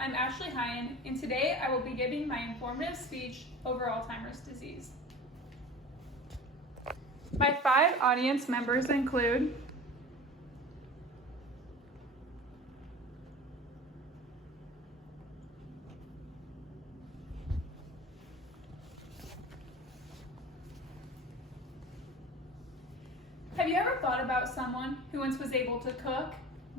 I'm Ashley Heyen, and today I will be giving my informative speech over Alzheimer's disease. My 5 audience members include Have you ever thought about someone who once was able to cook,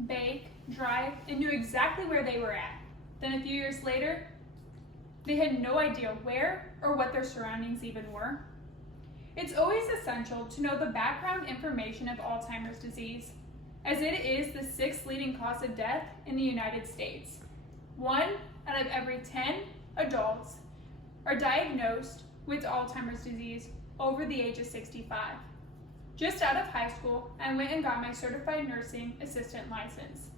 bake, drive, and knew exactly where they were at? Then a few years later, they had no idea where or what their surroundings even were. It's always essential to know the background information of Alzheimer's disease, as it is the 6th leading cause of death in the United States. 1 out of every 10 adults are diagnosed with Alzheimer's disease over the age of 65. Just out of high school, I went and got my certified nursing assistant license.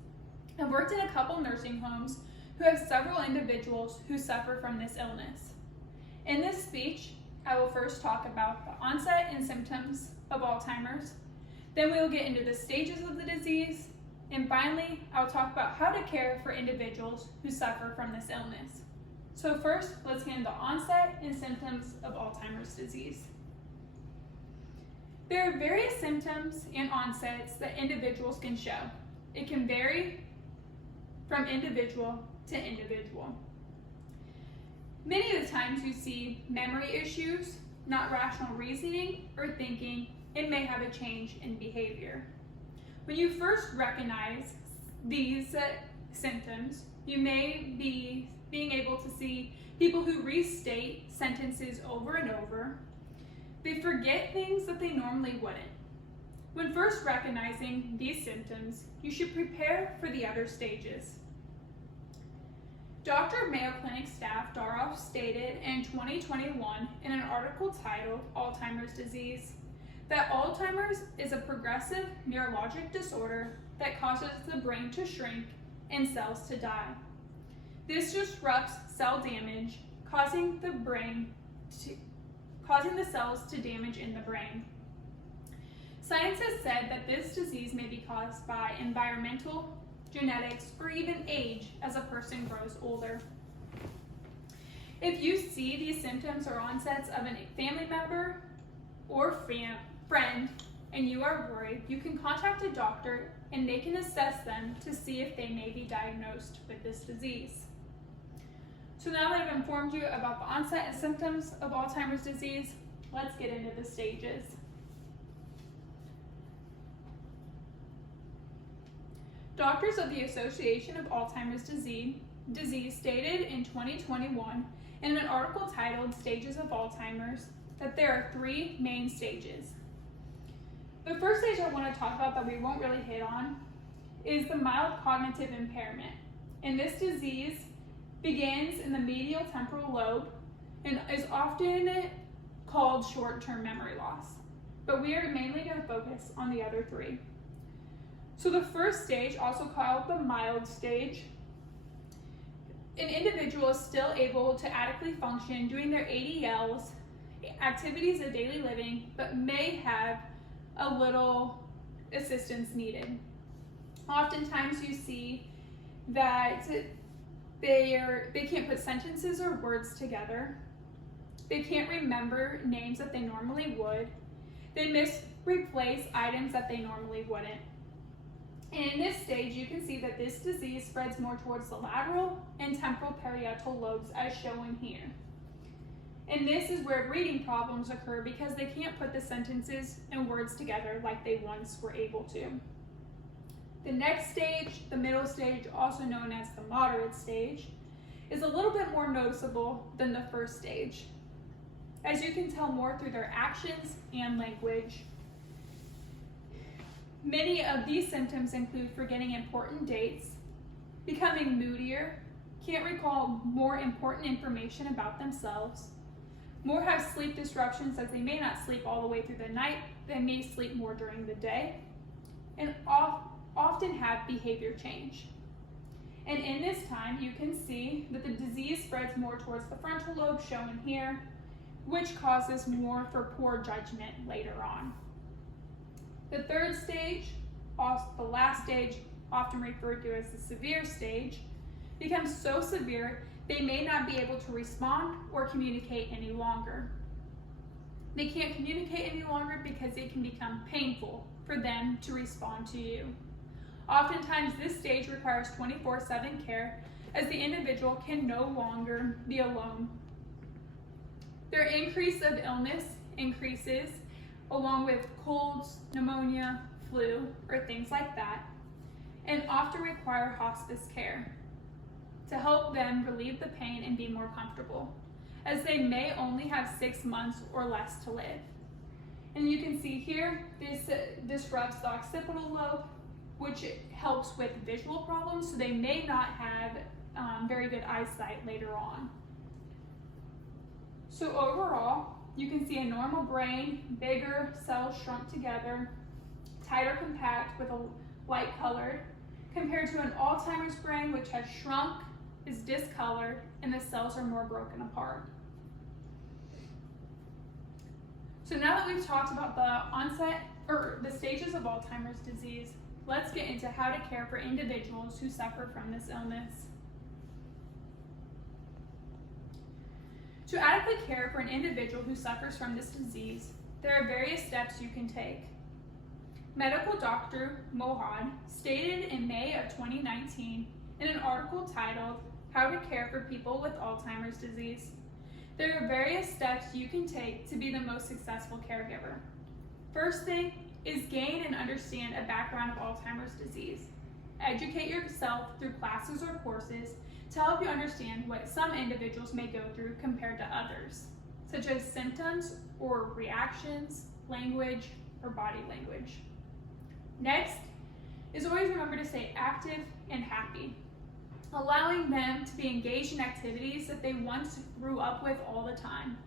I've worked in a couple nursing homes who have several individuals who suffer from this illness. In this speech, I will first talk about the onset and symptoms of Alzheimer's, then we will get into the stages of the disease, and finally, I'll talk about how to care for individuals who suffer from this illness. So first, let's get into the onset and symptoms of Alzheimer's disease. There are various symptoms and onsets that individuals can show. It can vary from individual to individual. Many of the times you see memory issues, not rational reasoning or thinking, and may have a change in behavior. When you first recognize these symptoms, you may be being able to see people who restate sentences over and over. They forget things that they normally wouldn't. When first recognizing these symptoms, you should prepare for the other stages. Dr. Mayo Clinic staff Daroff stated in 2021 in an article titled Alzheimer's Disease that Alzheimer's is a progressive neurologic disorder that causes the brain to shrink and cells to die. This disrupts cell damage, causing the cells to damage in the brain. Science has said that this disease may be caused by environmental, genetics, or even age as a person grows older. If you see these symptoms or onsets of a family member or friend and you are worried, you can contact a doctor and they can assess them to see if they may be diagnosed with this disease. So now that I've informed you about the onset and symptoms of Alzheimer's disease, let's get into the stages. Doctors of the Association of Alzheimer's Disease stated in 2021 in an article titled Stages of Alzheimer's that there are 3 main stages. The first stage I want to talk about that we won't really hit on is the mild cognitive impairment. And this disease begins in the medial temporal lobe and is often called short-term memory loss. But we are mainly going to focus on the other 3. So the first stage, also called the mild stage, an individual is still able to adequately function doing their ADLs, activities of daily living, but may have a little assistance needed. Oftentimes you see that they can't put sentences or words together. They can't remember names that they normally would. They misplace items that they normally wouldn't. And in this stage, you can see that this disease spreads more towards the lateral and temporal parietal lobes as shown here. And this is where reading problems occur because they can't put the sentences and words together like they once were able to. The next stage, the middle stage, also known as the moderate stage, is a little bit more noticeable than the first stage, as you can tell more through their actions and language. Many of these symptoms include forgetting important dates, becoming moodier, can't recall more important information about themselves, more have sleep disruptions as they may not sleep all the way through the night, they may sleep more during the day, and often have behavior change. And in this time, you can see that the disease spreads more towards the frontal lobe shown here, which causes more for poor judgment later on. The third stage, the last stage, often referred to as the severe stage, becomes so severe they may not be able to respond or communicate any longer. They can't communicate any longer because it can become painful for them to respond to you. Oftentimes, this stage requires 24/7 care as the individual can no longer be alone. Their increase of illness increases along with colds, pneumonia, flu, or things like that, and often require hospice care to help them relieve the pain and be more comfortable, as they may only have 6 months or less to live. And you can see here, this disrupts the occipital lobe, which helps with visual problems, so they may not have very good eyesight later on. So overall, you can see a normal brain, bigger, cells shrunk together, tighter compact with a light colored, compared to an Alzheimer's brain, which has shrunk, is discolored, and the cells are more broken apart. So now that we've talked about the onset or the stages of Alzheimer's disease, let's get into how to care for individuals who suffer from this illness. To adequately care for an individual who suffers from this disease, there are various steps you can take. Medical Dr. Mohad stated in May of 2019 in an article titled, "How to Care for People with Alzheimer's Disease." There are various steps you can take to be the most successful caregiver. First thing is gain and understand a background of Alzheimer's disease. Educate yourself through classes or courses to help you understand what some individuals may go through compared to others, such as symptoms or reactions, language, or body language. Next is always remember to stay active and happy, allowing them to be engaged in activities that they once grew up with all the time.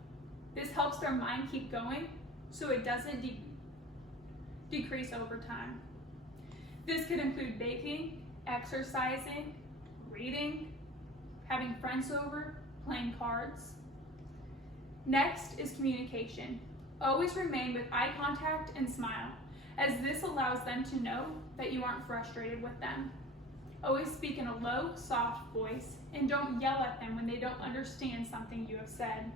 This helps their mind keep going so it doesn't decrease over time. This could include baking, exercising, reading, having friends over, playing cards. Next is communication. Always remain with eye contact and smile, as this allows them to know that you aren't frustrated with them. Always speak in a low, soft voice, and don't yell at them when they don't understand something you have said.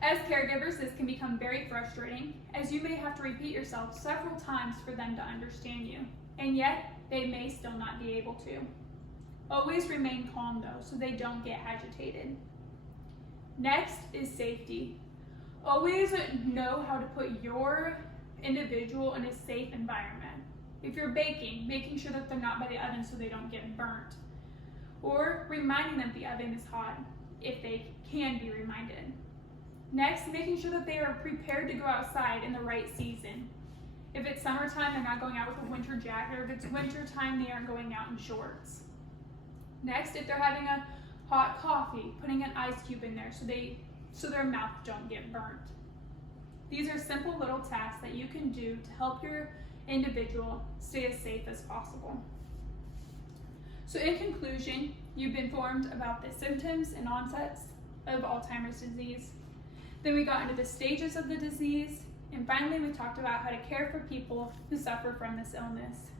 As caregivers, this can become very frustrating, as you may have to repeat yourself several times for them to understand you, and yet they may still not be able to. Always remain calm though, so they don't get agitated. Next is safety. Always know how to put your individual in a safe environment. If you're baking, making sure that they're not by the oven so they don't get burnt. Or reminding them the oven is hot, if they can be reminded. Next, making sure that they are prepared to go outside in the right season. If it's summertime, they're not going out with a winter jacket, or if it's winter time, they aren't going out in shorts. Next, if they're having a hot coffee, putting an ice cube in there so their mouth don't get burnt. These are simple little tasks that you can do to help your individual stay as safe as possible. So in conclusion, you've been informed about the symptoms and onsets of Alzheimer's disease. Then we got into the stages of the disease, and finally we talked about how to care for people who suffer from this illness.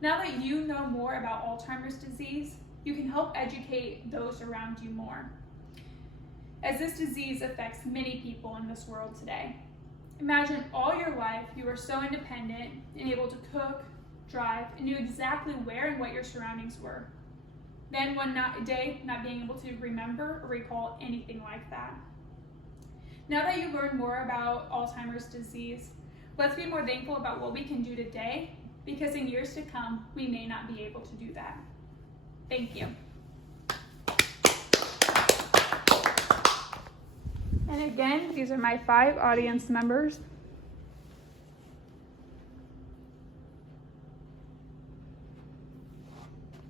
Now that you know more about Alzheimer's disease, you can help educate those around you more, as this disease affects many people in this world today. Imagine all your life you were so independent and able to cook, drive, and knew exactly where and what your surroundings were. Then one day, not being able to remember or recall anything like that. Now that you learn more about Alzheimer's disease, let's be more thankful about what we can do today, because in years to come, we may not be able to do that. Thank you. And again, these are my 5 audience members.